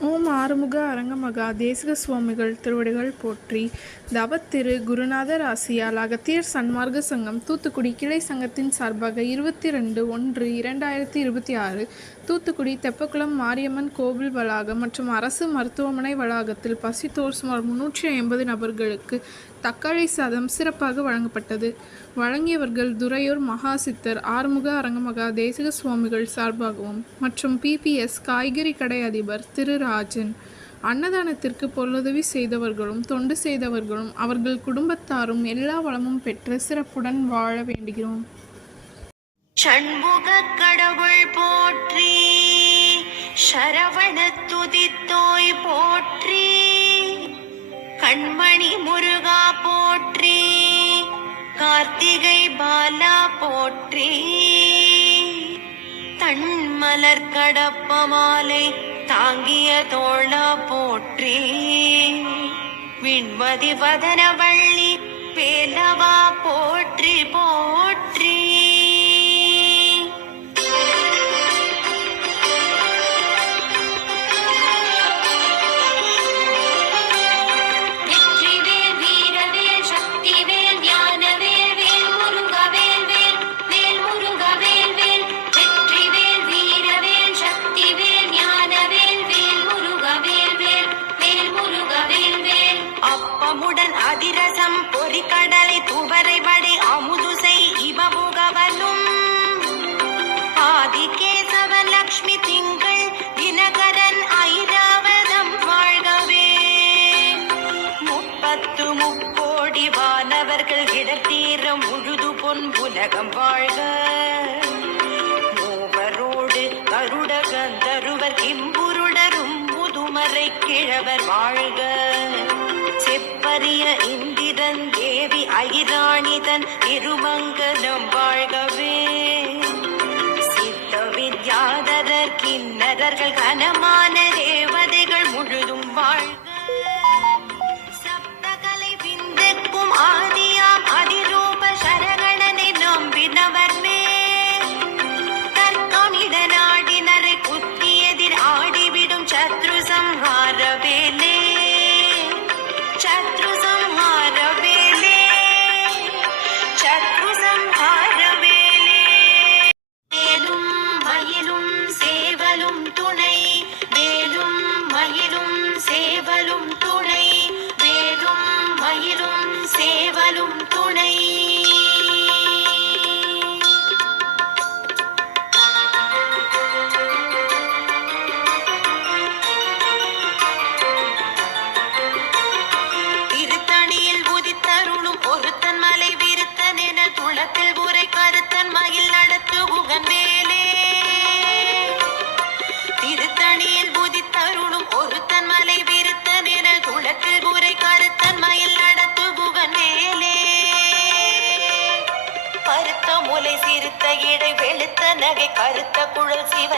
ஓம் ஆறுமுக அரங்கமகா தேசிக சுவாமிகள் திருவடிகள் போற்றி. தவத்திரு குருநாதர் ஆசியால் அகத்தியர் சன்மார்க்க சங்கம் தூத்துக்குடி கிளை சங்கத்தின் சார்பாக இருபத்தி ரெண்டு ஒன்று இரண்டாயிரத்தி இருபத்தி ஆறு தூத்துக்குடி தெப்பக்குளம் மாரியம்மன் கோவில் வளாகம் மற்றும் அரசு மருத்துவமனை வளாகத்தில் பசித்தோர் சுமார் முன்னூற்றி ஐம்பது நபர்களுக்கு தக்காளி சாதம் சிறப்பாக வழங்கப்பட்டது. வழங்கியவர்கள் துரையூர் மகாசித்தர் ஆறுமுக அரங்கமகா தேசிக சுவாமிகள் சார்பாகவும் மற்றும் பிபிஎஸ் காய்கறி கடை அதிபர் திரு ராஜன். அன்னதானத்திற்கு பொருளுதவி செய்தவர்களும் தொண்டு செய்தவர்களும் அவர்கள் குடும்பத்தாரும் எல்லா வளமும் பெற்று சிறப்புடன் வாழ வேண்டுகிறோம். ஷண்முக கடவுள் போற்றி சரவண துதித்தோய் போற்றி கண்மணி முருகா போற்றி கார்த்திகை பாலா போற்றி தன்மலர் கடப்ப மாலை தாங்கிய தோழா போற்றி. விண்மதி வதனவள்ளி வேலவா போற்றி வானவர்கள் இடத்தீரம் முழுது பொன் புலகம் வாழ்க. மூவரோடு கருட கந்தருவர் இம்புருடரும் முதுமறை கிழவர் வாழ்க. செப்பரிய இந்திரன் தேவி அகிராணிதன் திருமங்க இடை வெளுத்த நகை கருத்த குழல் சிவத்த